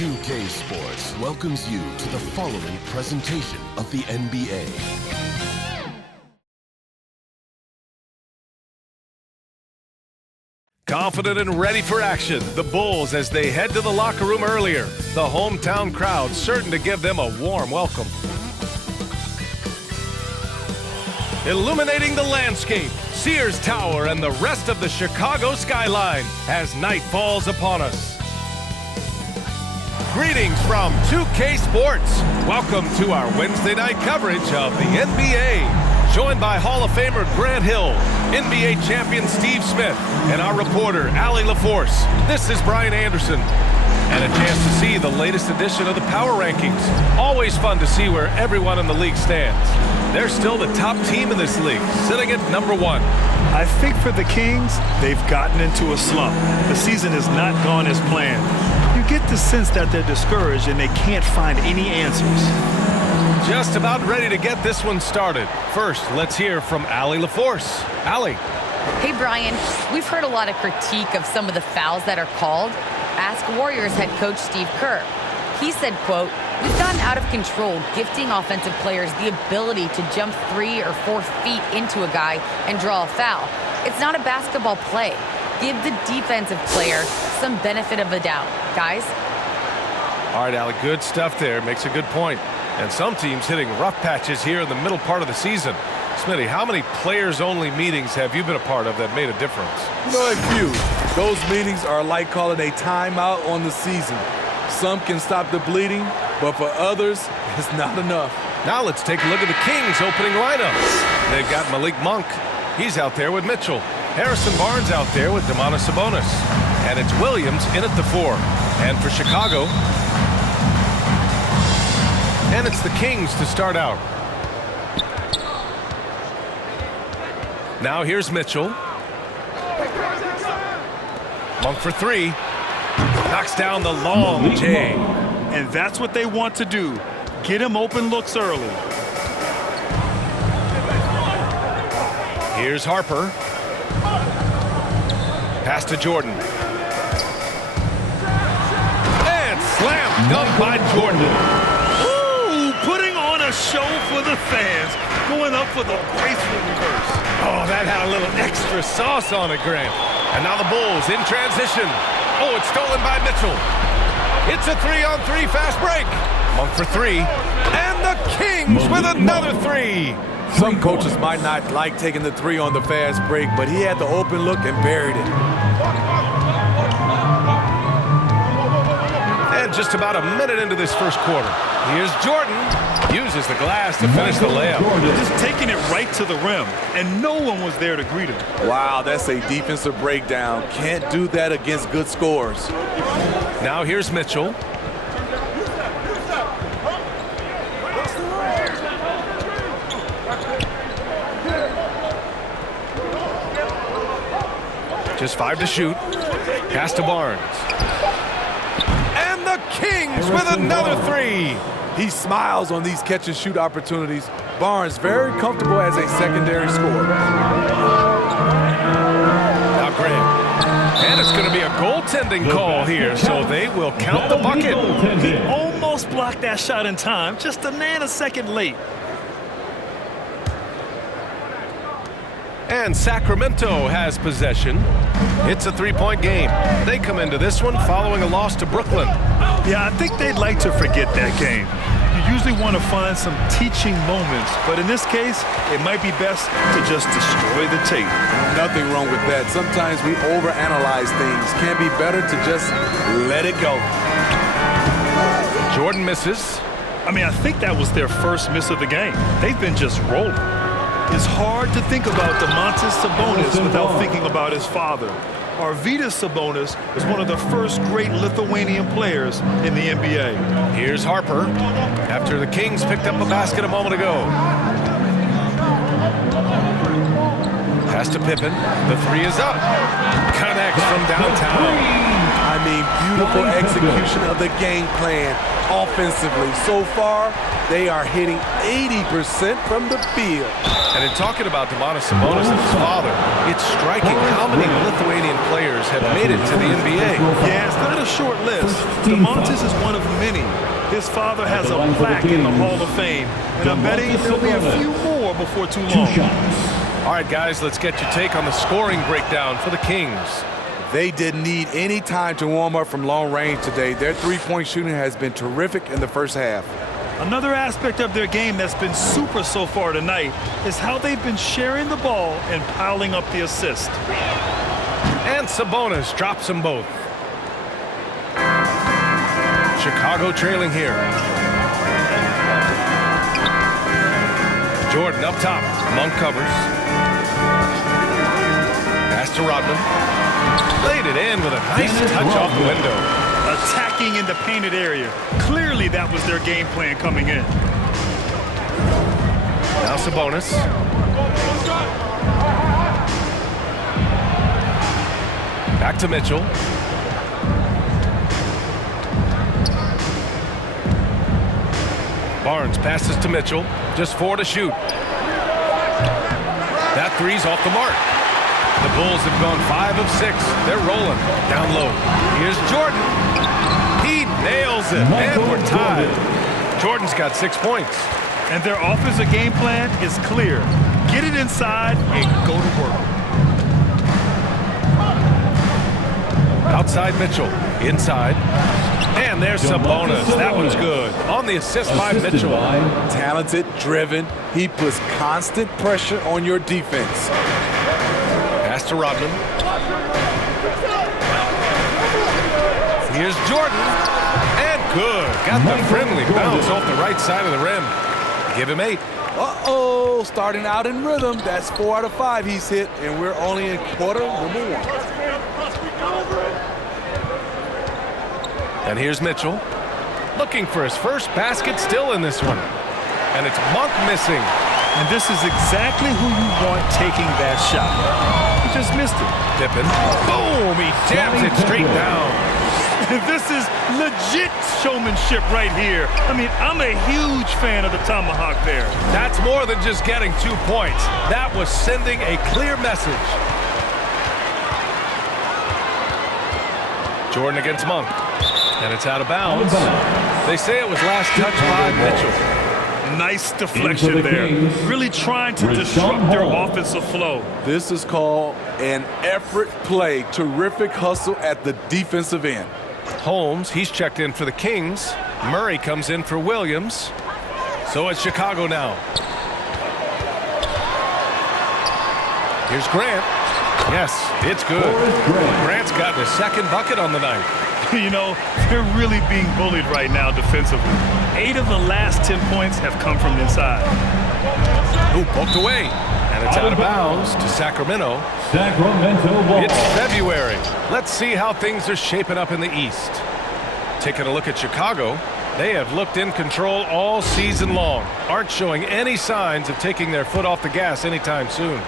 2K Sports welcomes you to the following presentation of the NBA. Confident and ready for action, the Bulls as they head to the locker room earlier. The hometown crowd certain to give them a warm welcome. Illuminating the landscape, Sears Tower and the rest of the Chicago skyline as night falls upon us. Greetings from 2K Sports. Welcome to our Wednesday night coverage of the NBA. Joined by Hall of Famer Grant Hill, NBA champion Steve Smith, and our reporter, Allie LaForce. This is Brian Anderson. And a chance to see the latest edition of the Power Rankings. Always fun to see where everyone in the league stands. They're still the top team in this league, sitting at number 1. I think for the Kings, they've gotten into a slump. The season has not gone as planned. You get the sense that they're discouraged and they can't find any answers. Just about ready to get this one started. First, let's hear from Allie LaForce. Allie. Hey, Brian. We've heard a lot of critique of some of the fouls that are called. Ask Warriors head coach Steve Kerr. He said, quote, "We've gotten out of control, gifting offensive players the ability to jump 3 or 4 feet into a guy and draw a foul. It's not a basketball play. Give the defensive player some benefit of the doubt, guys." All right, Allie, good stuff there. Makes a good point. And some teams hitting rough patches here in the middle part of the season. Smitty, how many players-only meetings have you been a part of that made a difference? You know, a few. Those meetings are like calling a timeout on the season. Some can stop the bleeding, but for others, it's not enough. Now let's take a look at the Kings' opening lineup. They've got Malik Monk. He's out there with Mitchell. Harrison Barnes out there with Domantas Sabonis. And it's Williams in at the 4. And for Chicago, and it's the Kings to start out. Now here's Mitchell. Monk for 3. Knocks down the long J. And that's what they want to do. Get him open looks early. Here's Harper. Pass to Jordan. And slam dunk by Jordan. Ooh, putting on a show for the fans. Going up for the graceful reverse. Oh, that had a little extra sauce on it, Grant. And now the Bulls in transition. Oh, it's stolen by Mitchell. It's a 3-on-3 fast break. Monk for 3. And the Kings with another 3. Some coaches might not like taking the 3 on the fast break, but he had the open look and buried it. And just about a minute into this first quarter, here's Jordan. Uses the glass to finish the layup. Just taking it right to the rim, and no one was there to greet him. Wow, that's a defensive breakdown. Can't do that against good scorers. Now here's Mitchell. Just 5 to shoot. Pass to Barnes. And the Kings with another 3. He smiles on these catch-and-shoot opportunities. Barnes very comfortable as a secondary scorer. Now Grant. And it's going to be a goaltending call here, so they will count the bucket. He almost blocked that shot in time, just a nanosecond late. And Sacramento has possession. It's a 3-point game. They come into this one following a loss to Brooklyn. Yeah, I think they'd like to forget that game. You usually want to find some teaching moments, but in this case, it might be best to just destroy the tape. Nothing wrong with that. Sometimes we overanalyze things. Can be better to just let it go. Jordan misses. I mean, I think that was their first miss of the game. They've been just rolling. It's hard to think about Domantas Sabonis without thinking about his father. Arvydas Sabonis was one of the first great Lithuanian players in the NBA. Here's Harper after the Kings picked up a basket a moment ago. Pass to Pippen. The 3 is up. Connects from downtown. I Beautiful execution of the game plan offensively. So far, they are hitting 80% from the field. And in talking about Domantas Sabonis and his father, it's striking how many Lithuanian players have made it to the NBA. Yeah, it's not a short list. Domantas is one of many. His father has a plaque in the Hall of Fame, and I'm betting there'll be a few more before too long. All right, guys, let's get your take on the scoring breakdown for the Kings. They didn't need any time to warm up from long range today. Their three-point shooting has been terrific in the first half. Another aspect of their game that's been super so far tonight is how they've been sharing the ball and piling up the assist. And Sabonis drops them both. Chicago trailing here. Jordan up top. Monk covers. Pass to Rodman. Laid it in with a nice touch off the window. Attacking in the painted area. Clearly that was their game plan coming in. Now Sabonis. Back to Mitchell. Barnes passes to Mitchell. Just 4 to shoot. That three's off the mark. The Bulls have gone 5 of 6. They're rolling. Down low. Here's Jordan. He nails it. And we're tied. Jordan's got 6 points. And their offensive game plan is clear. Get it inside and go to work. Outside Mitchell. Inside. And there's Sabonis. That one's good. On the assist by Mitchell. Talented, driven. He puts constant pressure on your defense. Pass to Rodman. Here's Jordan. And good. Got the friendly bounce off the right side of the rim. Give him 8. Uh-oh, starting out in rhythm. That's 4 out of 5 he's hit, and we're only in quarter number 1. And here's Mitchell. Looking for his first basket still in this one. And it's Monk missing. And this is exactly who you want taking that shot. He just missed it. Pippen. Boom! He jams it straight down. This is legit showmanship right here. I mean, I'm a huge fan of the tomahawk there. That's more than just getting 2 points. That was sending a clear message. Jordan against Monk. And it's out of bounds. They say it was last touched by Mitchell. Nice deflection there. Really trying to disrupt their offensive flow. This is called an effort play. Terrific hustle at the defensive end. Holmes, he's checked in for the Kings. Murray comes in for Williams. So it's Chicago now. Here's Grant. Yes, it's good. Grant's gotten his second bucket on the night. You know, they're really being bullied right now defensively. 8 of the last 10 points have come from inside. Ooh, poked away. And it's out of bounds to Sacramento. Sacramento ball. It's February. Let's see how things are shaping up in the East. Taking a look at Chicago, they have looked in control all season long. Aren't showing any signs of taking their foot off the gas anytime soon.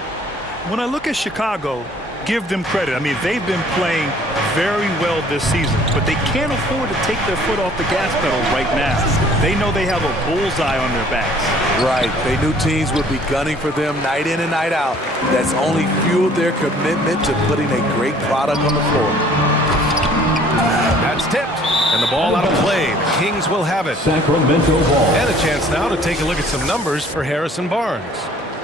When I look at Chicago, give them credit. I mean, they've been playing very well this season, but they can't afford to take their foot off the gas pedal right now. They know they have a bullseye on their backs. Right. They knew teams would be gunning for them night in and night out. That's only fueled their commitment to putting a great product on the floor. That's tipped. And the ball out of play. The Kings will have it. Sacramento ball. And a chance now to take a look at some numbers for Harrison Barnes.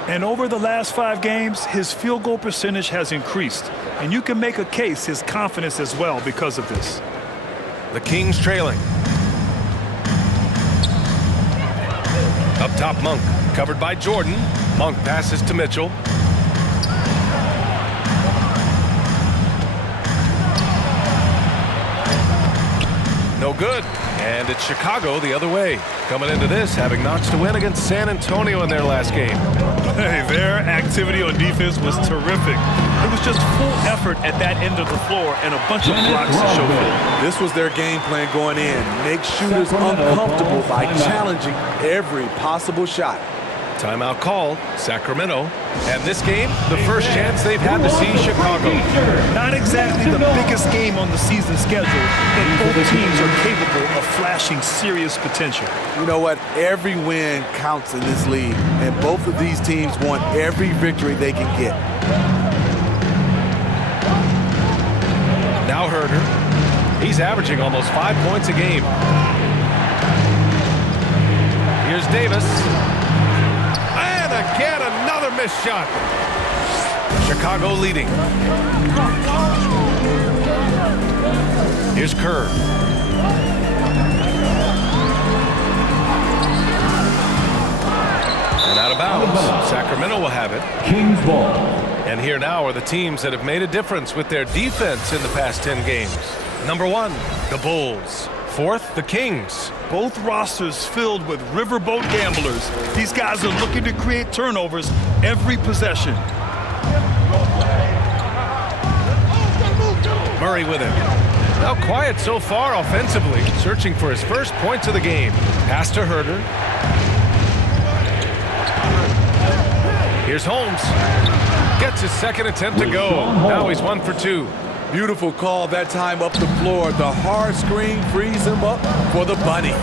And over the last 5 games, his field goal percentage has increased. And you can make a case his confidence as well because of this. The Kings trailing. Up top, Monk. Covered by Jordan. Monk passes to Mitchell. No good. And it's Chicago the other way. Coming into this, having notched a win against San Antonio in their last game. Hey, their activity on defense was terrific. It was just full effort at that end of the floor and a bunch of blocks to show for it. This was their game plan going in. Make shooters uncomfortable by challenging every possible shot. Timeout called, Sacramento. And this game, the first chance they've had to see Chicago. Not exactly the biggest game on the season schedule, but both teams are capable of flashing serious potential. You know what? Every win counts in this league, and both of these teams want every victory they can get. Now Herder. He's averaging almost 5 points a game. Here's Davis. And again, another missed shot. Chicago leading. Here's Kerr. And out of bounds. Sacramento will have it. Kings ball. And here now are the teams that have made a difference with their defense in the past 10 games. Number 1, the Bulls. 4th, the Kings. Both rosters filled with riverboat gamblers. These guys are looking to create turnovers every possession. Murray with him. Now quiet so far offensively, searching for his first points of the game. Pass to Herder. Here's Holmes. Gets his second attempt to go. Now he's 1 for 2. Beautiful call that time up the floor. The hard screen frees him up for the bunny.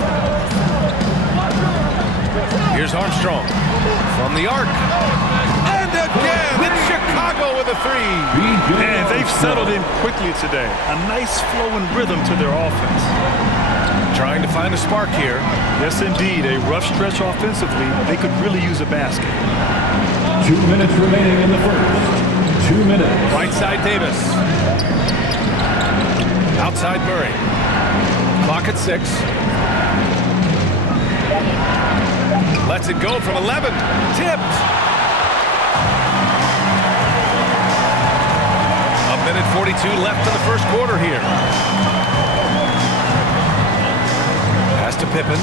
Here's Armstrong from the arc. And again, it's Chicago with a 3. And they've settled in quickly today. A nice flowing rhythm to their offense. Trying to find a spark here. Yes, indeed. A rough stretch offensively. They could really use a basket. 2 minutes remaining in the first. 2 minutes. Right side Davis. Outside Murray. Clock at 6. Lets it go from 11. Tipped. 1:42 left in the first quarter here. Pass to Pippen.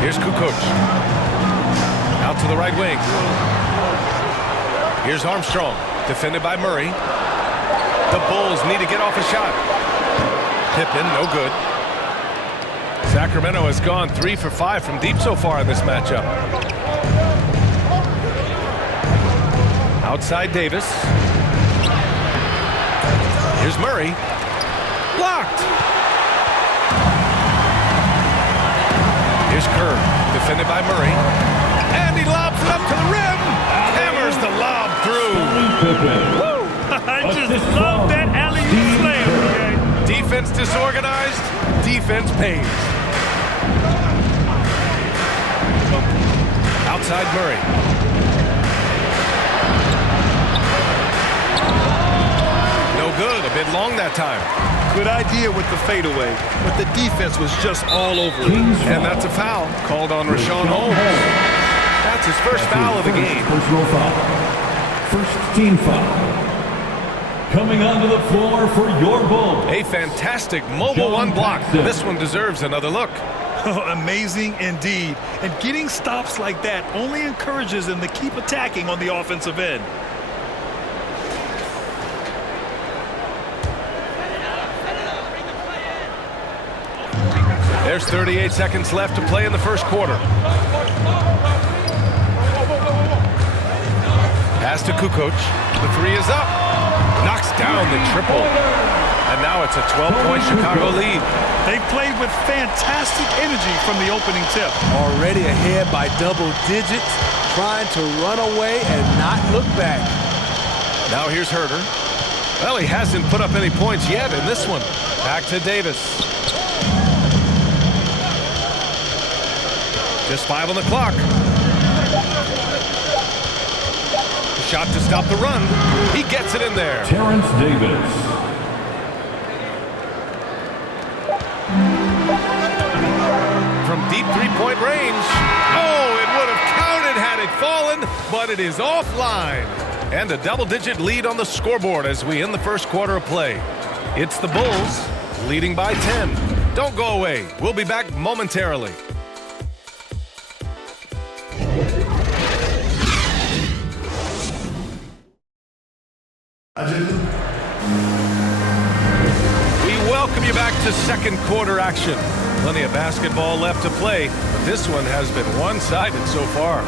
Here's Kukoc. Out to the right wing. Here's Armstrong. Defended by Murray. The Bulls need to get off a shot. Pippen, no good. Sacramento has gone 3 for 5 from deep so far in this matchup. Outside Davis. Here's Murray. Blocked. Here's Kerr. Defended by Murray. And he lobs it up to the rim. Hammers the lob through. Woo! I just love that alley-oop slam. Okay? Defense disorganized. Defense pays. Outside Murray. No good. A bit long that time. Good idea with the fadeaway, but the defense was just all over it. And that's a foul called on Rashawn Holmes. That's his first foul of the game. Personal foul. First team foul. Coming onto the floor for your Bulls. A fantastic mobile one block. This one deserves another look. Amazing indeed. And getting stops like that only encourages them to keep attacking on the offensive end. There's 38 seconds left to play in the first quarter. Pass to Kukoc. The 3 is up. Knocks down the triple. And now it's a 12-point Chicago lead. They played with fantastic energy from the opening tip. Already ahead by double digits, trying to run away and not look back. Now here's Herder. Well, he hasn't put up any points yet in this one. Back to Davis. Just 5 on the clock. Shot to stop the run. He gets it in there. Terrence Davis. From deep three-point range. Oh, it would have counted had it fallen, but it is offline. And a double-digit lead on the scoreboard as we end the first quarter of play. It's the Bulls leading by 10. Don't go away. We'll be back momentarily. We welcome you back to second quarter action. Plenty of basketball left to play, but this one has been one-sided so far.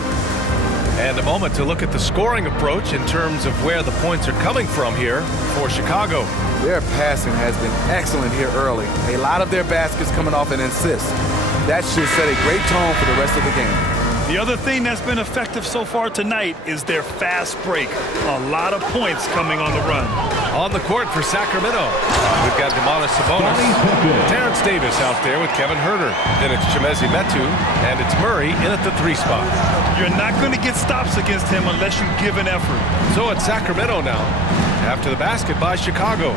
And a moment to look at the scoring approach in terms of where the points are coming from here for Chicago. Their passing has been excellent here early. A lot of their baskets coming off an assist. That should set a great tone for the rest of the game. The other thing that's been effective so far tonight is their fast break. A lot of points coming on the run. On the court for Sacramento, we've got Domantas Sabonis, Terrence Davis out there with Kevin Huerter. Then it's Chimezie Metu, and it's Murray in at the 3 spot. You're not going to get stops against him unless you give an effort. So it's Sacramento now, after the basket by Chicago.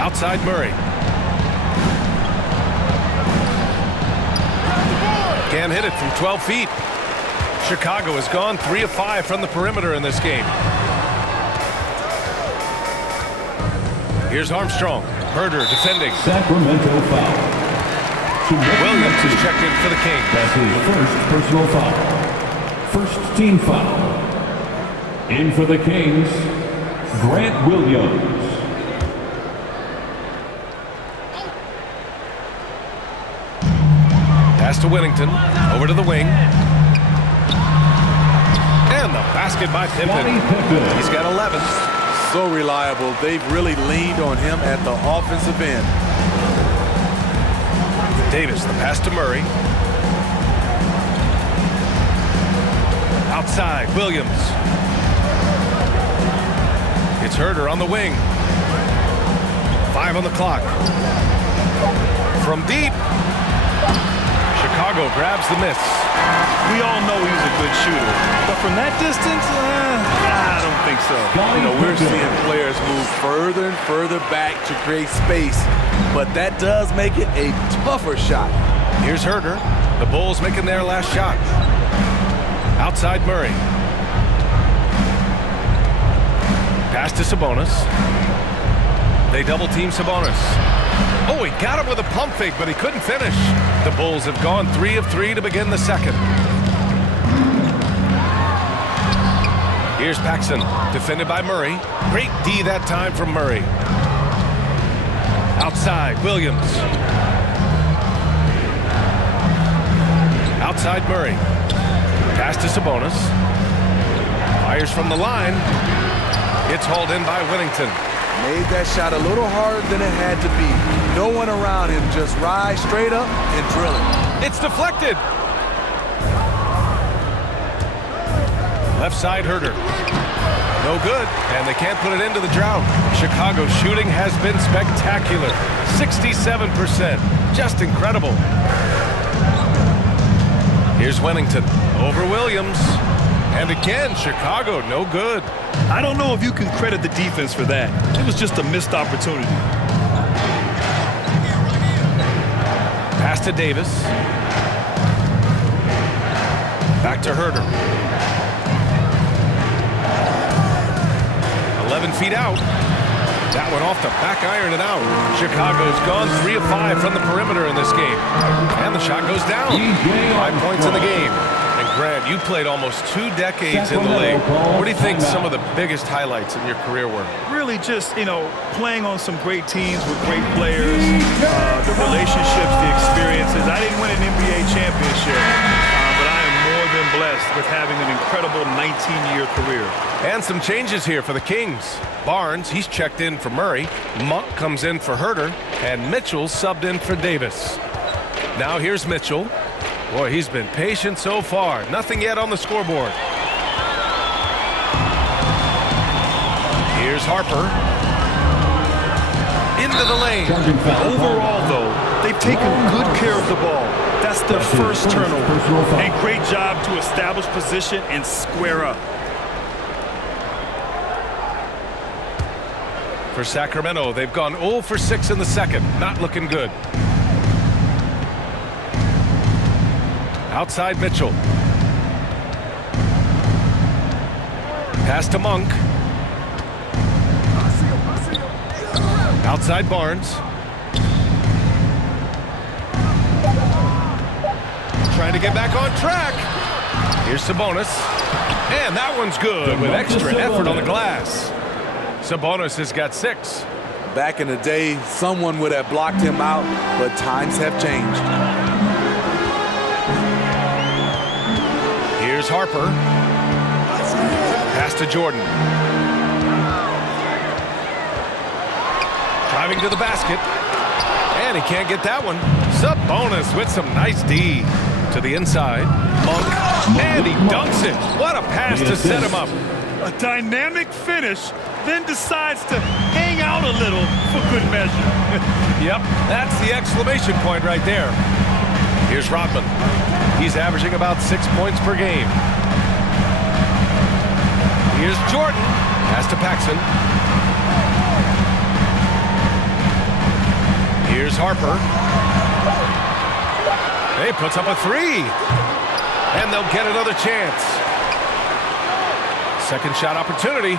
Outside Murray. Can't hit it from 12 feet. Chicago has gone 3 of 5 from the perimeter in this game. Here's Armstrong. Huerter defending. Sacramento foul. Williams is checked in for the Kings. That's his first personal foul. First team foul. In for the Kings, Grant Williams. Pass to Whittington, over to the wing. And the basket by Pippen. He's got 11. So reliable. They've really leaned on him at the offensive end. Davis, the pass to Murray. Outside, Williams. It's Huerter on the wing. 5 on the clock. From deep. Chicago grabs the miss. We all know he's a good shooter, but from that distance, I don't think so. You know, we're seeing players move further and further back to create space, but that does make it a tougher shot. Here's Huerter. The Bulls making their last shot. Outside Murray. Pass to Sabonis. They double team Sabonis. Oh, he got him with a pump fake, but he couldn't finish. The Bulls have gone 3 of 3 to begin the second. Here's Paxson, defended by Murray. Great D that time from Murray. Outside, Williams. Outside Murray. Pass to Sabonis. Fires from the line. It's hauled in by Whittington. Made that shot a little harder than it had to be. No one around him, just rise straight up and drill it. It's deflected. Left side Huerter. No good, and they can't put it into the drought. Chicago's shooting has been spectacular. 67%. Just incredible. Here's Whittington over Williams. And again, Chicago, no good. I don't know if you can credit the defense for that. It was just a missed opportunity. Pass to Davis. Back to Huerter. 11 feet out. That one off the back iron and out. Chicago's gone 3 of 5 from the perimeter in this game. And the shot goes down. 5 points in the game. And Grant, you played almost 2 decades in the league. What do you think some of the biggest highlights in your career were? Really just, playing on some great teams with great players, the relationships, the experiences. I didn't win an NBA championship, but I am more than blessed with having an incredible 19-year career. And some changes here for the Kings. Barnes, he's checked in for Murray. Monk comes in for Huerter. And Mitchell subbed in for Davis. Now here's Mitchell. Boy, he's been patient so far. Nothing yet on the scoreboard. Here's Harper. Into the lane. Overall, though, they've taken good care of the ball. That's their first turnover. And great job to establish position and square up. For Sacramento, they've gone 0 for 6 in the second. Not looking good. Outside Mitchell. Pass to Monk. Outside Barnes. Trying to get back on track. Here's Sabonis. And that one's good with extra effort on the glass. Sabonis has got 6. Back in the day, someone would have blocked him out, but times have changed. Here's Harper. Pass to Jordan. Driving to the basket. And he can't get that one. Sabonis with some nice D. To the inside. Monk. And he dunks it. What a pass to set him up. A dynamic finish, then decides to hang out a little for good measure. Yep, that's the exclamation point right there. Here's Rodman. He's averaging about 6 points per game. Here's Jordan. Pass to Paxson. Here's Harper. He puts up a three. And they'll get another chance. Second shot opportunity.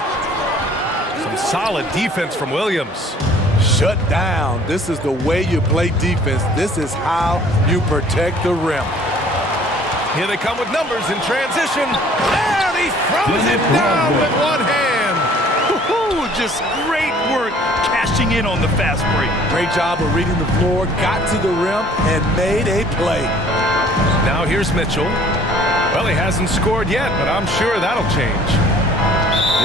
Some solid defense from Williams. Shut down. This is the way you play defense. This is how you protect the rim. Here they come with numbers in transition. And he throws it down with one hand. Just great work cashing in on the fast break. Great job of reading the floor, got to the rim, and made a play. Now here's Mitchell. Well, he hasn't scored yet, but I'm sure that'll change.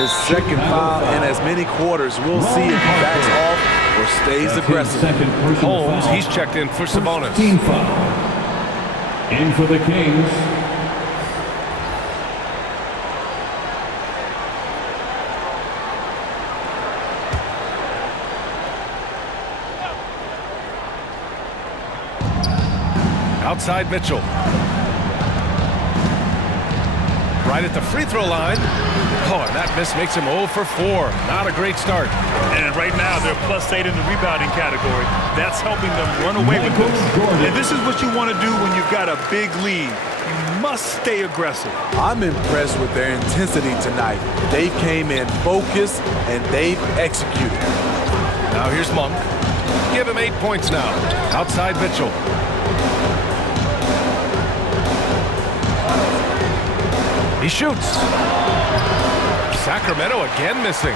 His second foul in as many quarters. We'll see if he backs off or stays aggressive. Holmes, he's checked in for Sabonis. Team foul. In for the Kings. Outside Mitchell. Right at the free throw line. Oh, and that miss makes him 0 for 4. Not a great start. And right now, they're +8 in the rebounding category. That's helping them run away with this. And this is what you want to do when you've got a big lead. You must stay aggressive. I'm impressed with their intensity tonight. They came in focused, and they've executed. Now here's Monk. Give him 8 points now. Outside Mitchell. He shoots. Sacramento again missing.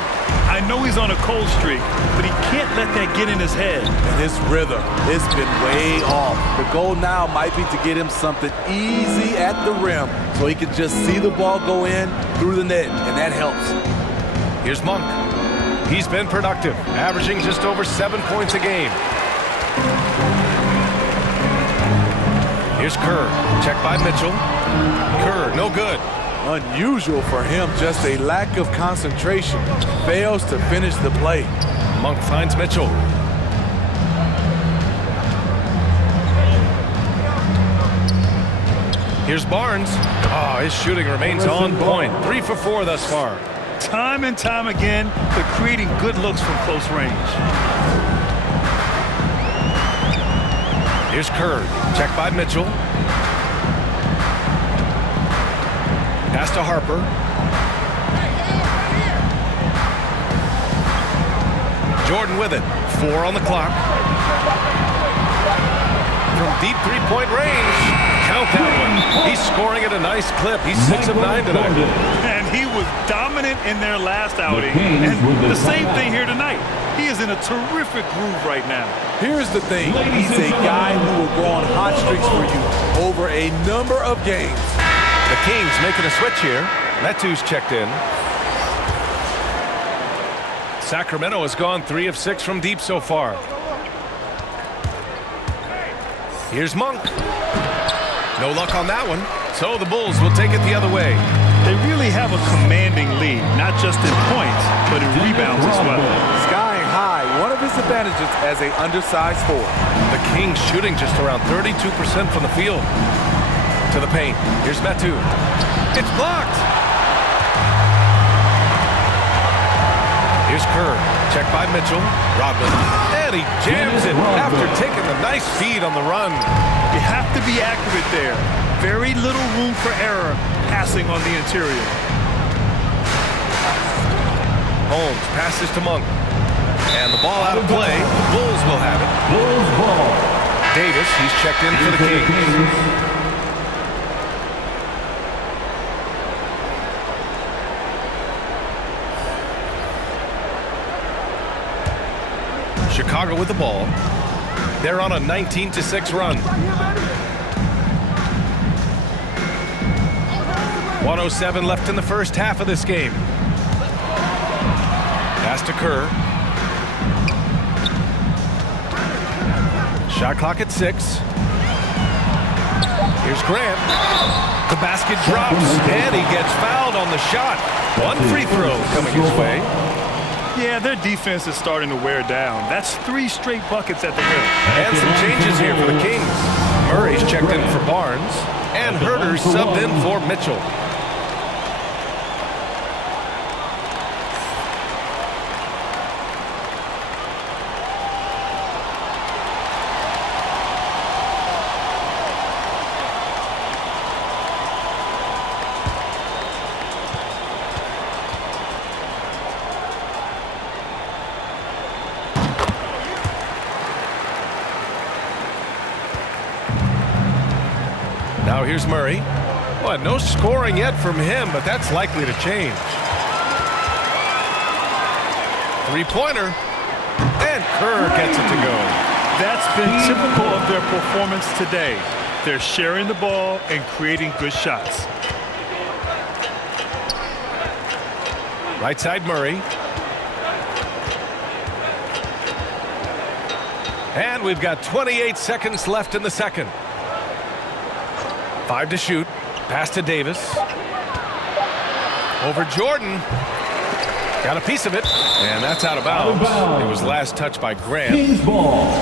I know he's on a cold streak, but he can't let that get in his head. And his rhythm, it's been way off. The goal now might be to get him something easy at the rim so he can just see the ball go in through the net, and that helps. Here's Monk. He's been productive, averaging just over 7 points a game. Here's Kerr. Checked by Mitchell. Kerr, no good. Unusual for him, just a lack of concentration. Fails to finish the play. Monk finds Mitchell. Here's Barnes. Oh, his shooting remains on point. 3 for 4 thus far. Time and time again, they're creating good looks from close range. Here's Kerr. Checked by Mitchell. Pass to Harper. Jordan with it. 4 on the clock. From deep three-point range. Count that one. He's scoring at a nice clip. He's 6 of 9 tonight. And he was dominant in their last outing. And the same thing here tonight. He is in a terrific groove right now. Here's the thing. He's a guy who will go on hot streaks for you over a number of games. The Kings making a switch here. Metu's checked in. Sacramento has gone 3 of 6 from deep so far. Here's Monk. No luck on that one. So the Bulls will take it the other way. They really have a commanding lead, not just in points, but in rebounds as well. Skying high, one of his advantages as an undersized forward. The Kings shooting just around 32% from the field. To the paint. Here's Metu. It's blocked. Here's Kerr. Checked by Mitchell. Rodman. And he jams it after taking a nice feed on the run. You have to be accurate there. Very little room for error passing on the interior. Holmes passes to Monk. And the ball out of play. The Bulls will have it. Bulls ball. Davis, he's checked in for the Kings. Chicago with the ball. They're on a 19-6 run. 1:07 left in the first half of this game. Pass to Kerr. Shot clock at 6. Here's Grant. The basket drops, and he gets fouled on the shot. One free throw coming his way. Yeah, their defense is starting to wear down. That's 3 straight buckets at the rim. And some changes here for the Kings. Murray's checked in for Barnes, and Herter's subbed in for Mitchell. Now here's Murray. Well, no scoring yet from him, but that's likely to change. Three-pointer. And Kerr gets it to go. That's been typical of their performance today. They're sharing the ball and creating good shots. Right side Murray. And we've got 28 seconds left in the second. 5 to shoot. Pass to Davis. Over Jordan. Got a piece of it. And that's out of bounds. It was last touched by Grant. Kings ball.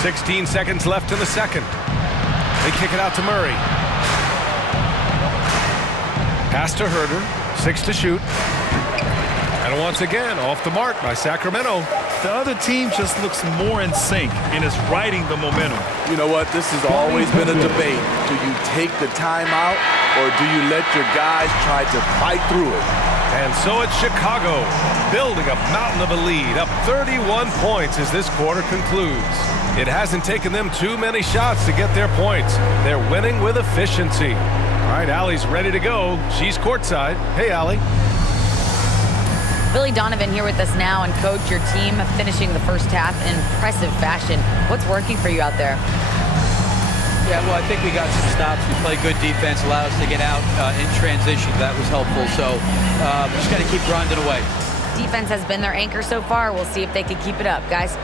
"16 seconds left in the second. They kick it out to Murray. Pass to Herter. 6 to shoot. And once again, off the mark by Sacramento. The other team just looks more in sync and is riding the momentum. You know what? This has always been a debate. Do you take the timeout or do you let your guys try to fight through it? And so it's Chicago, building a mountain of a lead, up 31 points as this quarter concludes. It hasn't taken them too many shots to get their points. They're winning with efficiency. All right, Allie's ready to go. She's courtside. Hey, Allie. Billy Donovan here with us now, and Coach, your team finishing the first half in impressive fashion. What's working for you out there? Yeah, well, I think we got some stops. We played good defense, allowed us to get out in transition. That was helpful. So we just got to keep grinding away. Defense has been their anchor so far. We'll see if they can keep it up, guys.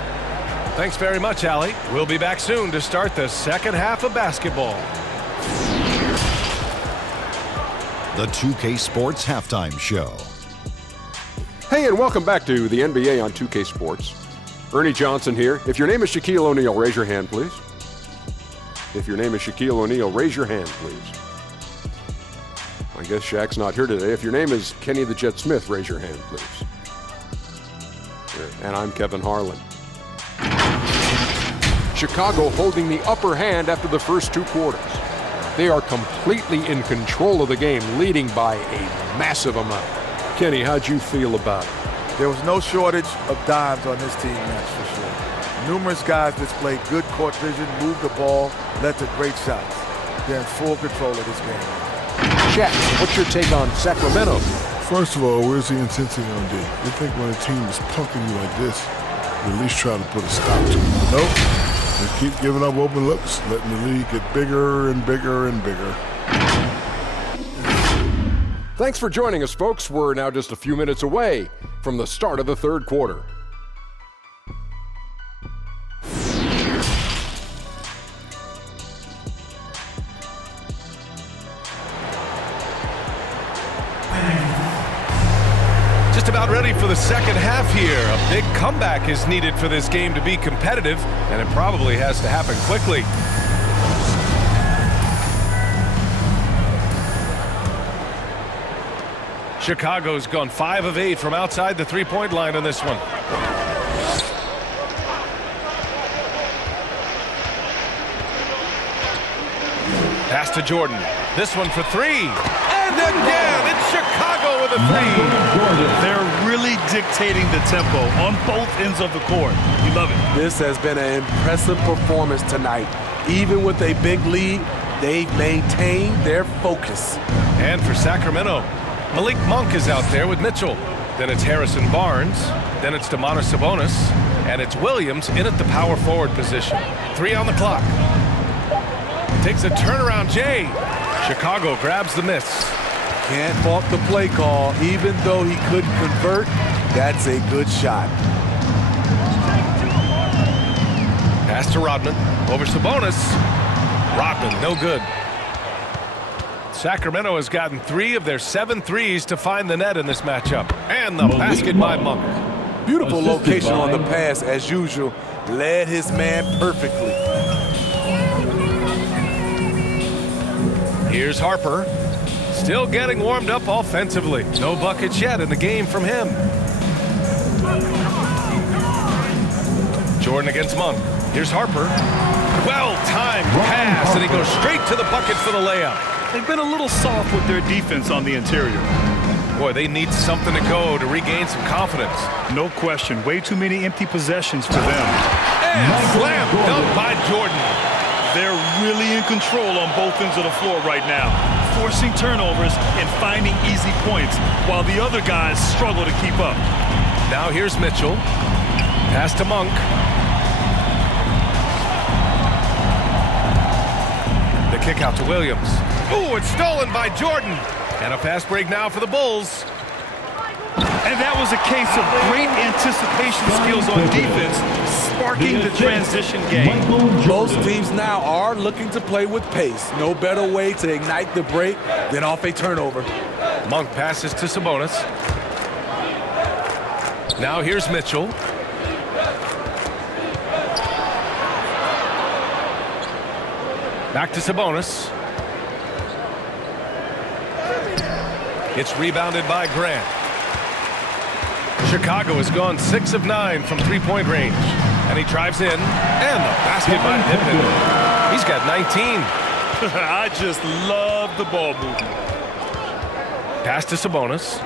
Thanks very much, Allie. We'll be back soon to start the second half of basketball. The 2K Sports Halftime Show. Hey, and welcome back to the NBA on 2K Sports. Ernie Johnson here. If your name is Shaquille O'Neal, raise your hand, please. If your name is Shaquille O'Neal, raise your hand, please. I guess Shaq's not here today. If your name is Kenny the Jet Smith, raise your hand, please. And I'm Kevin Harlan. Chicago holding the upper hand after the first 2 quarters. They are completely in control of the game, leading by a massive amount. Kenny, how'd you feel about it? There was no shortage of dimes on this team, that's for sure. Numerous guys displayed good court vision, moved the ball, led to great shots. They're in full control of this game. Shaq, what's your take on Sacramento? First of all, where's the intensity on D? You think when a team is punking you like this, you at least try to put a stop to it. Nope. They keep giving up open looks, letting the league get bigger and bigger and bigger. Thanks for joining us, folks. We're now just a few minutes away from the start of the third quarter. Just about ready for the second half here. A big comeback is needed for this game to be competitive, and it probably has to happen quickly. Chicago's gone 5 of 8 from outside the three-point line on this one. Pass to Jordan. This one for 3. And again, it's Chicago with a 3. They're really dictating the tempo on both ends of the court. You love it. This has been an impressive performance tonight. Even with a big lead, they've maintained their focus. And for Sacramento, Malik Monk is out there with Mitchell. Then it's Harrison Barnes. Then it's Domantas Sabonis. And it's Williams in at the power forward position. 3 on the clock. Takes a turnaround, Jay. Chicago grabs the miss. Can't fault the play call. Even though he couldn't convert, that's a good shot. Pass to Rodman. Over Sabonis. Rodman, no good. Sacramento has gotten 3 of their 7 threes to find the net in this matchup. And the basket by Monk. Beautiful location on the pass, as usual. Led his man perfectly. Here's Harper. Still getting warmed up offensively. No buckets yet in the game from him. Jordan against Monk. Here's Harper. Well-timed pass, and he goes straight to the bucket for the layup. They've been a little soft with their defense on the interior. Boy, they need something to go to regain some confidence. No question. Way too many empty possessions for them. And slam dunk by Jordan. They're really in control on both ends of the floor right now, forcing turnovers and finding easy points while the other guys struggle to keep up. Now here's Mitchell. Pass to Monk. The kick out to Williams. Ooh, it's stolen by Jordan. And a fast break now for the Bulls. And that was a case of great anticipation skills on defense, sparking the transition game. Most teams now are looking to play with pace. No better way to ignite the break than off a turnover. Monk passes to Sabonis. Now here's Mitchell. Back to Sabonis. It's rebounded by Grant. Chicago has gone 6 of 9 from three-point range. And he drives in. And the basket by Pippen. He's got 19. I just love the ball movement. Pass to Sabonis.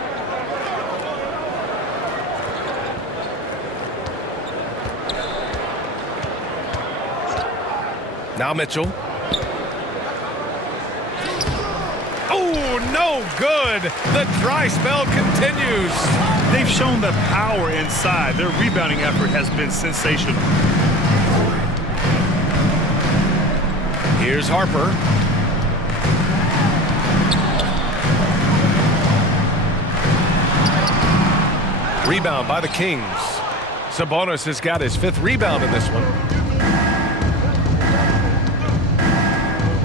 Now Mitchell. Oh, no good. The dry spell continues. They've shown the power inside. Their rebounding effort has been sensational. Here's Harper. Rebound by the Kings. Sabonis has got his 5th rebound in this one.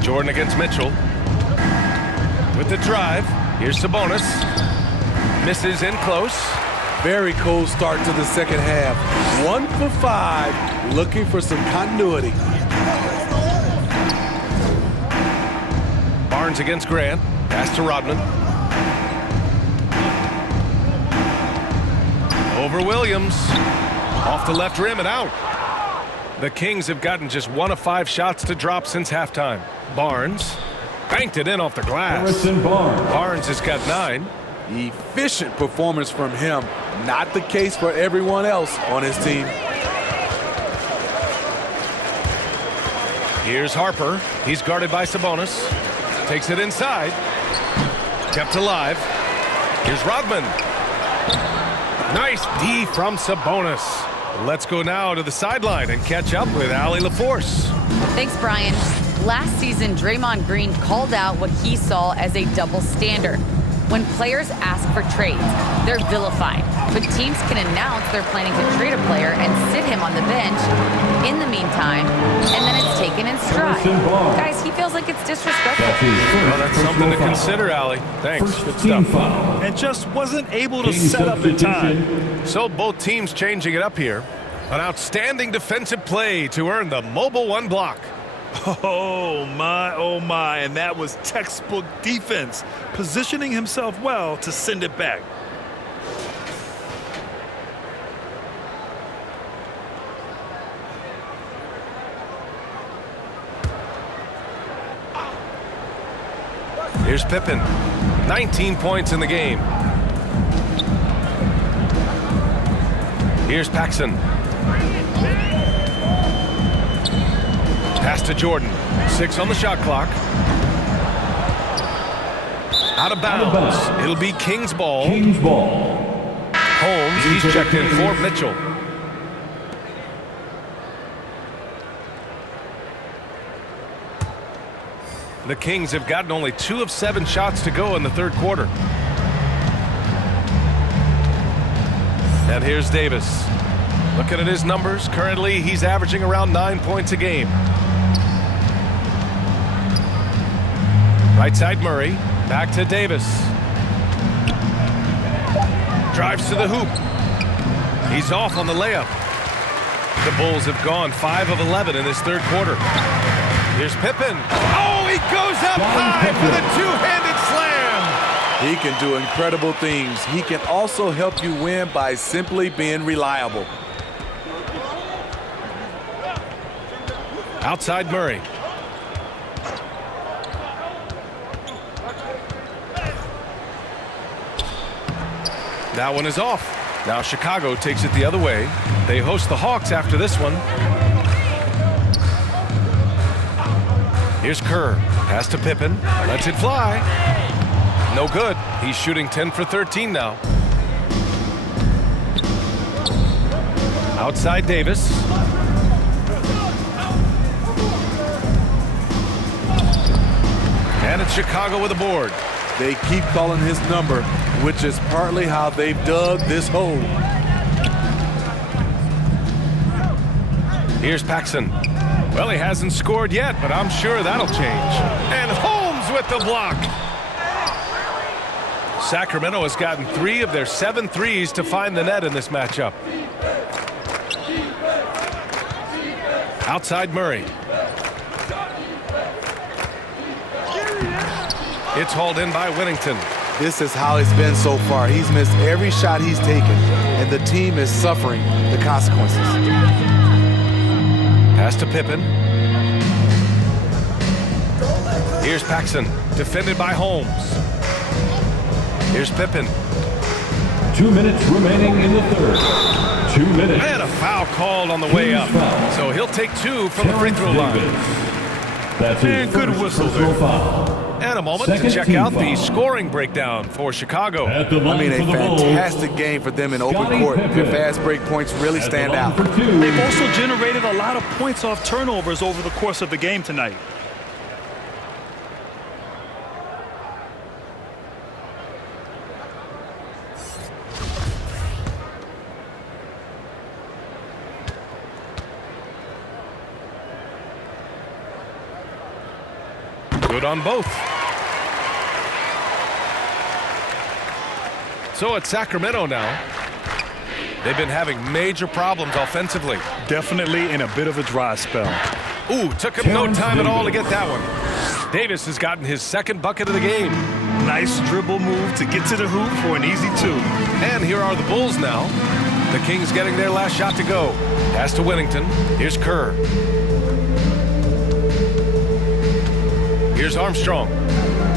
Jordan against Mitchell. With the drive. Here's Sabonis. Misses in close. Very cold start to the second half. 1 for 5. Looking for some continuity. Barnes against Grant. Pass to Rodman. Over Williams. Off the left rim and out. The Kings have gotten just 1 of 5 shots to drop since halftime. Barnes banked it in off the glass. Barnes has got 9. Efficient performance from him. Not the case for everyone else on his team. Here's Harper. He's guarded by Sabonis. Takes it inside. Kept alive. Here's Rodman. Nice D from Sabonis. Let's go now to the sideline and catch up with Allie LaForce. Thanks, Brian. Last season, Draymond Green called out what he saw as a double standard. When players ask for trades, they're vilified. But teams can announce they're planning to trade a player and sit him on the bench in the meantime, and then it's taken in stride. Guys, he feels like it's disrespectful. Well, that's something to consider, Allie. Thanks. Good stuff. And just wasn't able to set up in time. So both teams changing it up here. An outstanding defensive play to earn the Mobile 1 block. Oh my, and that was textbook defense, positioning himself well to send it back. Here's Pippen, 19 points in the game. Here's Paxson. Pass to Jordan. 6 on the shot clock. Out of bounds. It'll be Kings ball. Holmes, he's checked in for Mitchell. The Kings have gotten only 2 of 7 shots to go in the third quarter. And here's Davis. Looking at his numbers, currently he's averaging around 9 points a game. Right side Murray, back to Davis. Drives to the hoop. He's off on the layup. The Bulls have gone 5 of 11 in this third quarter. Here's Pippen. Oh, he goes up high for the two-handed slam. He can do incredible things. He can also help you win by simply being reliable. Outside Murray. That one is off. Now Chicago takes it the other way. They host the Hawks after this one. Here's Kerr. Pass to Pippen. Lets it fly. No good. He's shooting 10 for 13 now. Outside Davis. And it's Chicago with a board. They keep calling his number, which is partly how they've dug this hole. Here's Paxson. Well, he hasn't scored yet, but I'm sure that'll change. And Holmes with the block. Sacramento has gotten 3 of their 7 threes to find the net in this matchup. Outside Murray. It's hauled in by Whittington. This is how it's been so far. He's missed every shot he's taken, and the team is suffering the consequences. Pass to Pippen. Here's Paxson, defended by Holmes. Here's Pippen. 2 minutes remaining in the third. 2 minutes. And a foul called on the way up. So he'll take 2 from the free throw line. That's And good whistle there. foul. And a moment to check out the scoring breakdown for Chicago. At the I line mean, a for the Bulls, fantastic game for them in open court. Their fast break points really at the stand line out. for 2. They've also generated a lot of points off turnovers over the course of the game tonight. Good on both. So it's Sacramento now. They've been having major problems offensively. Definitely in a bit of a dry spell. Ooh, took him no time at all to get that one. Davis has gotten his 2nd bucket of the game. Nice dribble move to get to the hoop for an easy 2. And here are the Bulls now. The Kings getting their last shot to go. Pass to Whittington. Here's Kerr. Here's Armstrong.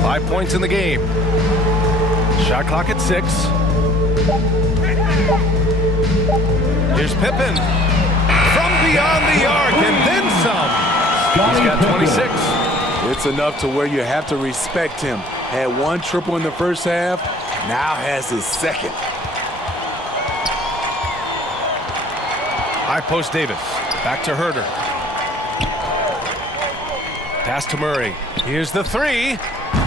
5 points in the game. Shot clock at 6. Here's Pippen. From beyond the arc and then some. He's got 26. It's enough to where you have to respect him. Had 1 triple in the first half, now has his 2nd. High post Davis. Back to Herter. Pass to Murray. Here's the 3.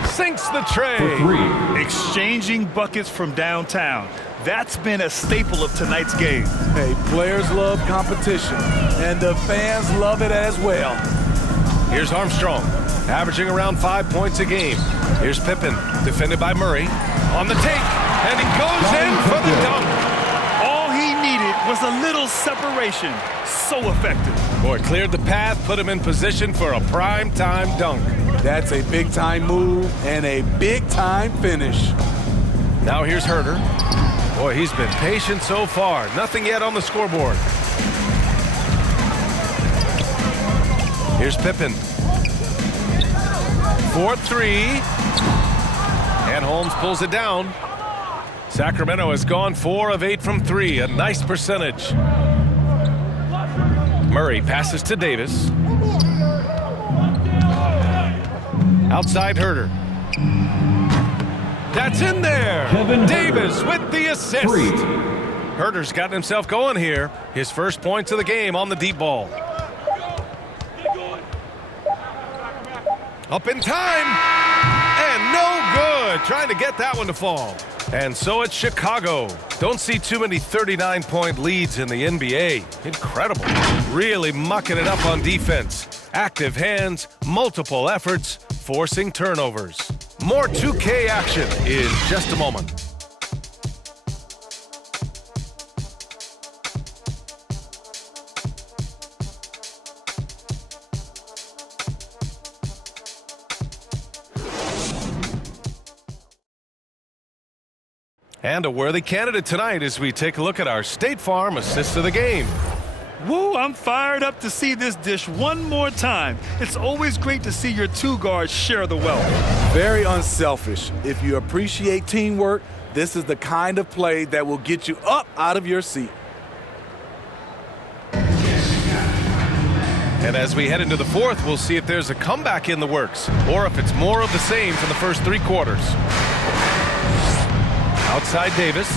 Sinks the tray. For 3. Exchanging buckets from downtown. That's been a staple of tonight's game. Hey, players love competition, and the fans love it as well. Here's Armstrong, averaging around 5 points a game. Here's Pippen, defended by Murray. On the take, and he goes in for the dunk. All he needed was a little separation. So effective. Boy, cleared the path, put him in position for a prime-time dunk. That's a big-time move and a big-time finish. Now here's Herter. Boy, he's been patient so far. Nothing yet on the scoreboard. Here's Pippen. 4-3. And Holmes pulls it down. Sacramento has gone 4 of 8 from 3. A nice percentage. Murray passes to Davis. Outside Herter. That's in there. Kevin Davis Herter. with the assist. 3. Herter's gotten himself going here. His first points of the game on the deep ball. Up in time. And no good. Trying to get that one to fall. And so it's Chicago. Don't see too many 39-point leads in the NBA. Incredible. Really mucking it up on defense. Active hands, multiple efforts, forcing turnovers. More 2K action in just a moment. And a worthy candidate tonight as we take a look at our State Farm assist of the game. Woo, I'm fired up to see this dish one more time. It's always great to see your two guards share the wealth. Very unselfish. If you appreciate teamwork, this is the kind of play that will get you up out of your seat. And as we head into the fourth, we'll see if there's a comeback in the works or if it's more of the same from the first 3 quarters. Outside Davis.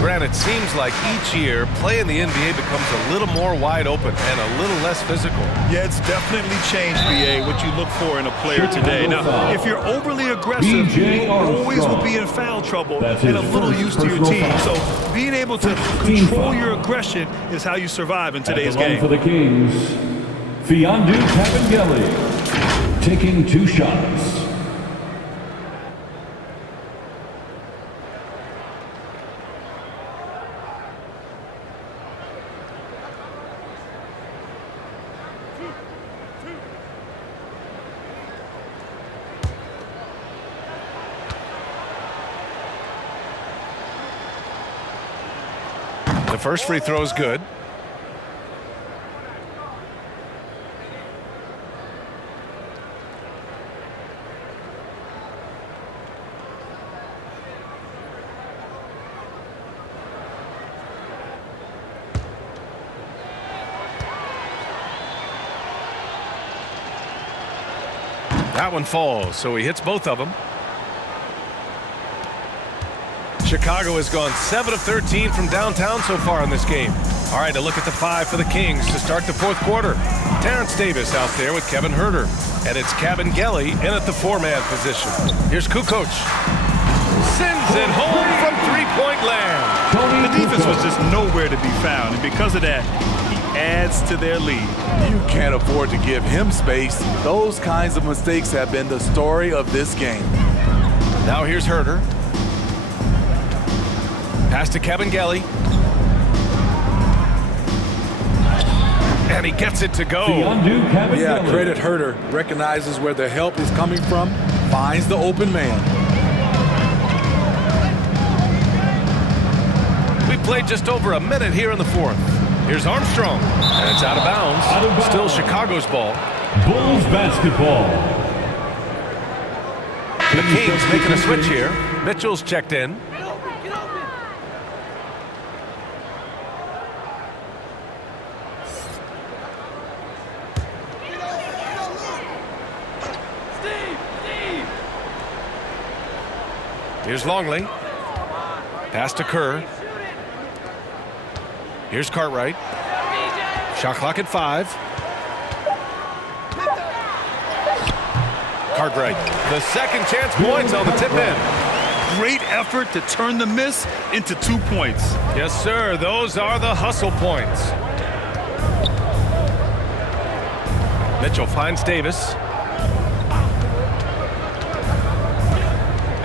Grant, it seems like each year, play in the NBA becomes a little more wide open and a little less physical. Yeah, it's definitely changed, BA, what you look for in a player today. Now, if you're overly aggressive, you always will be in foul trouble and a little used to your team. So being able to control your aggression is how you survive in today's game. For the Kings, Fiondu Kabengele taking 2 shots. The first free throw is good. That one falls, so he hits both of them. Chicago has gone 7 of 13 from downtown so far in this game. All right, a look at the 5 for the Kings to start the fourth quarter. Terrence Davis out there with Kevin Herter. And it's Kabengele in at the 4-man position. Here's Kukoc. Sends it home from 3-point land. The defense was just nowhere to be found, and because of that, he adds to their lead. You can't afford to give him space. Those kinds of mistakes have been the story of this game. Now here's Herter. Pass to Kabengele. And he gets it to go. Yeah, credit Herter. Recognizes where the help is coming from, finds the open man. We played just over a minute here in the fourth. Here's Armstrong. And it's out of bounds. Still Chicago's ball. Bulls basketball. The Kings making a switch here. Mitchell's checked in. Here's Longley. Pass to Kerr. Here's Cartwright. Shot clock at 5. Cartwright. The second chance points on the tip in. Great effort to turn the miss into 2 points. Yes, sir. Those are the hustle points. Mitchell finds Davis.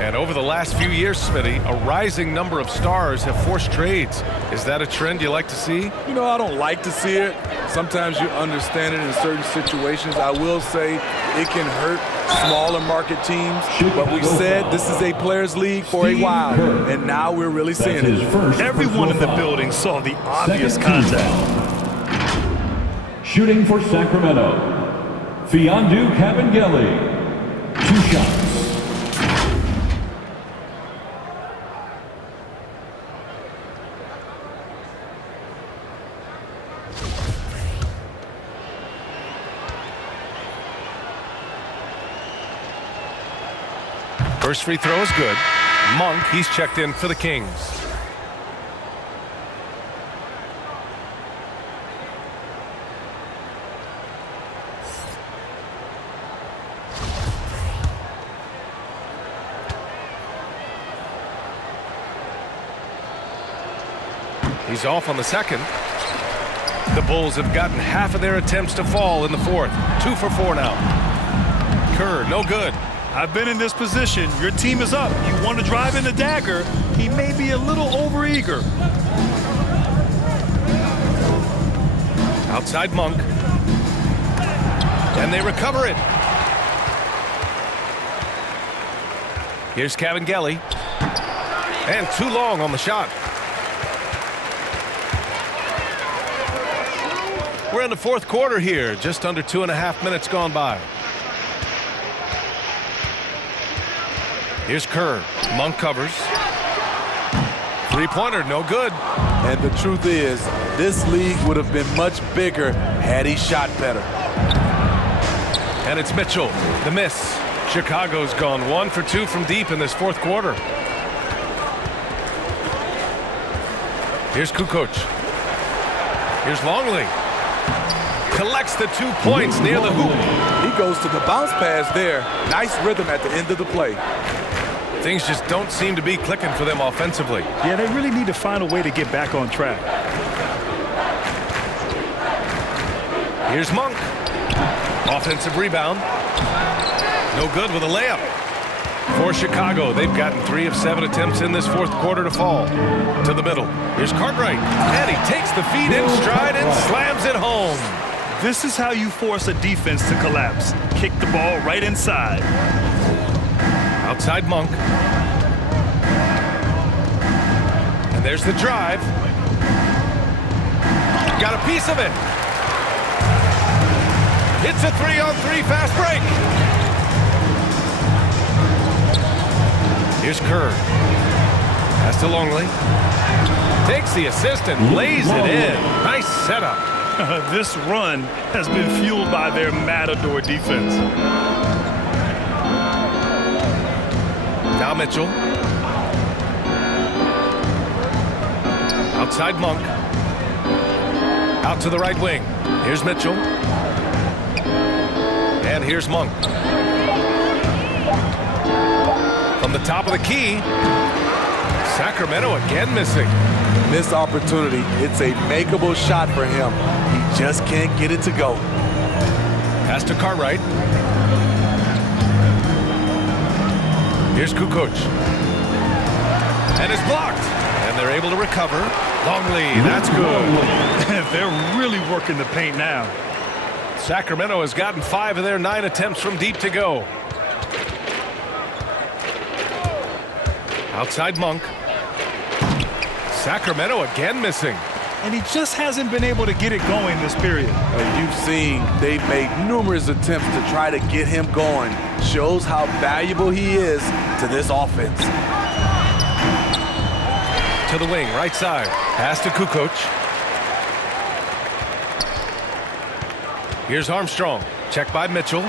And over the last few years, Smitty, a rising number of stars have forced trades. Is that a trend you like to see? You know, I don't like to see it. Sometimes you understand it in certain situations. I will say it can hurt smaller market teams. But we said this is a players' league for a while. And now we're really seeing it. Everyone in the building saw the obvious contact. Shooting for Sacramento, Fiondu Kabengele. 2 shots. First free throw is good. Monk, he's checked in for the Kings. He's off on the second. The Bulls have gotten half of their attempts to fall in the fourth. 2 for 4 now. Kerr, no good. I've been in this position. Your team is up. You want to drive in the dagger. He may be a little overeager. Outside Monk. And they recover it. Here's Cavangeli. And too long on the shot. We're in the fourth quarter here. Just under 2.5 minutes gone by. Here's Kerr. Monk covers. Three-pointer, no good. And the truth is, this league would have been much bigger had he shot better. And it's Mitchell. The miss. Chicago's gone 1 for 2 from deep in this fourth quarter. Here's Kukoc. Here's Longley. Collects the 2 points near the hoop. He goes to the bounce pass there. Nice rhythm at the end of the play. Things just don't seem to be clicking for them offensively. Yeah, they really need to find a way to get back on track. Here's Monk. Offensive rebound. No good with a layup. For Chicago, they've gotten 3 of 7 attempts in this fourth quarter to fall. To the middle. Here's Cartwright. And he takes the feed in stride and slams it home. This is how you force a defense to collapse. Kick the ball right inside. Outside Monk. And there's the drive. Got a piece of it. It's a 3-on-3 fast break. Here's Kerr. Pass to Longley. Takes the assist and lays it in. Nice setup. This run has been fueled by their Matador defense. Now Mitchell. Outside Monk. Out to the right wing. Here's Mitchell. And here's Monk. From the top of the key. Sacramento again missing. Missed opportunity. It's a makeable shot for him. He just can't get it to go. Pass to Cartwright. Here's Kukoc. And it's blocked. And they're able to recover. Longley, that's good. They're really working the paint now. Sacramento has gotten 5 of their 9 attempts from deep to go. Outside Monk. Sacramento again missing. And he just hasn't been able to get it going this period. You've seen they've made numerous attempts to try to get him going. Shows how valuable he is to this offense. To the wing, right side. Pass to Kukoc. Here's Armstrong. Checked by Mitchell.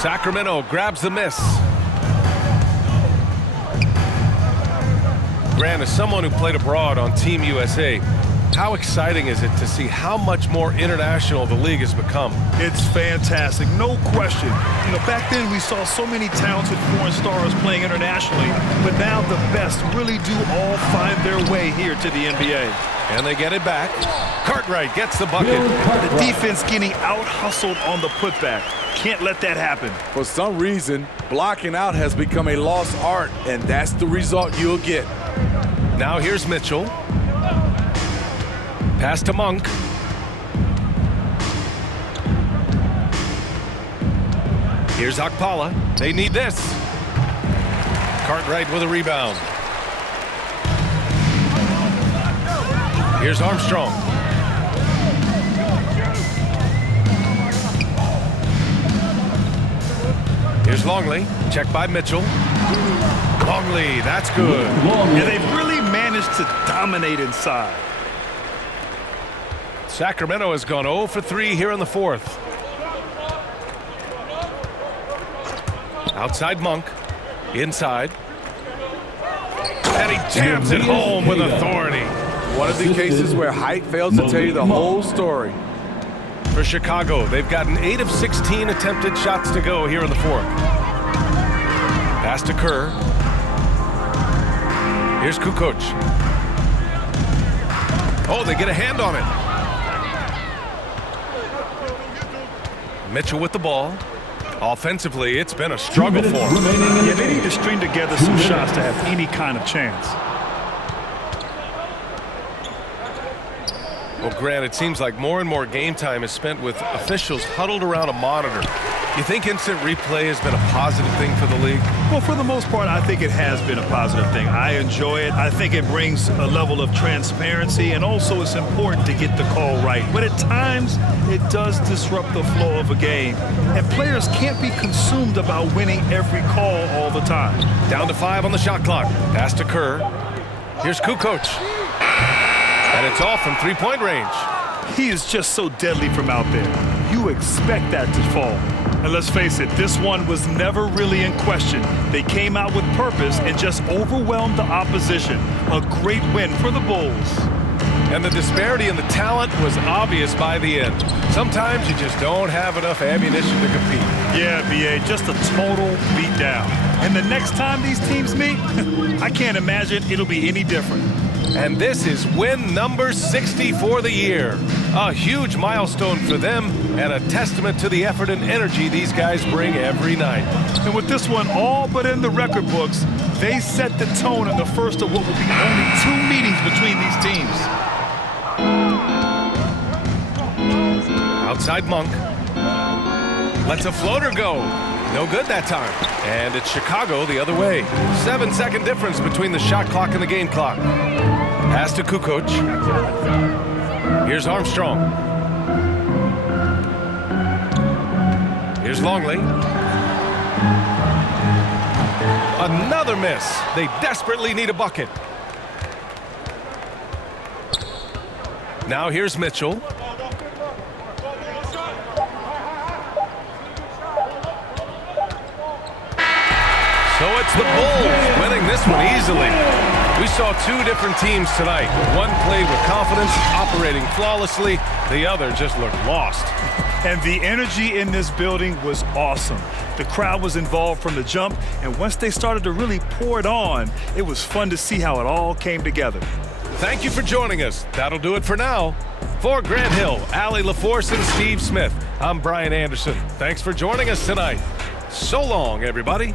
Sacramento grabs the miss. Grant, as someone who played abroad on Team USA, how exciting is it to see how much more international the league has become? It's fantastic, no question. You know, back then we saw so many talented foreign stars playing internationally, but now the best really do all find their way here to the NBA. And they get it back. Cartwright gets the bucket. The defense getting out-hustled on the putback. Can't let that happen. For some reason, blocking out has become a lost art, and that's the result you'll get. Now here's Mitchell. Pass to Monk. Here's Okpala. They need this. Cartwright with a rebound. Here's Armstrong. Here's Longley. Checked by Mitchell. Longley, that's good. Yeah, they've really managed to dominate inside. Sacramento has gone 0 for 3 here in the fourth. Outside Monk. Inside. And he jams it home with authority. One of the cases where height fails to tell you the whole story. For Chicago, they've gotten 8 of 16 attempted shots to go here in the fourth. Pass to Kerr. Here's Kukoc. Oh, they get a hand on it. Mitchell with the ball. Offensively, it's been a struggle for them. Yeah, they need to string together some shots to have any kind of chance. Well, Grant, it seems like more and more game time is spent with officials huddled around a monitor. You think instant replay has been a positive thing for the league? Well, for the most part, I think it has been a positive thing. I enjoy it. I think it brings a level of transparency, and also it's important to get the call right. But at times, it does disrupt the flow of a game, and players can't be consumed about winning every call all the time. Down to 5 on the shot clock. Pass to Kerr. Here's Kukoc. And it's off from three-point range. He is just so deadly from out there. You expect that to fall. And let's face it, this one was never really in question. They came out with purpose and just overwhelmed the opposition. A great win for the Bulls. And the disparity in the talent was obvious by the end. Sometimes you just don't have enough ammunition to compete. Yeah, B.A., just a total beatdown. And the next time these teams meet, I can't imagine it'll be any different. And this is win number 60 for the year. A huge milestone for them and a testament to the effort and energy these guys bring every night. And with this one all but in the record books, they set the tone in the first of what will be only 2 meetings between these teams. Outside Monk. Lets a floater go. No good that time. And it's Chicago the other way. 7-second difference between the shot clock and the game clock. Pass to Kukoc. Here's Armstrong. Here's Longley. Another miss. They desperately need a bucket. Now here's Mitchell. So it's the Bulls winning this one easily. We saw 2 different teams tonight. One played with confidence, operating flawlessly. The other just looked lost. And the energy in this building was awesome. The crowd was involved from the jump, and once they started to really pour it on, it was fun to see how it all came together. Thank you for joining us. That'll do it for now. For Grant Hill, Allie LaForce, and Steve Smith, I'm Brian Anderson. Thanks for joining us tonight. So long, everybody.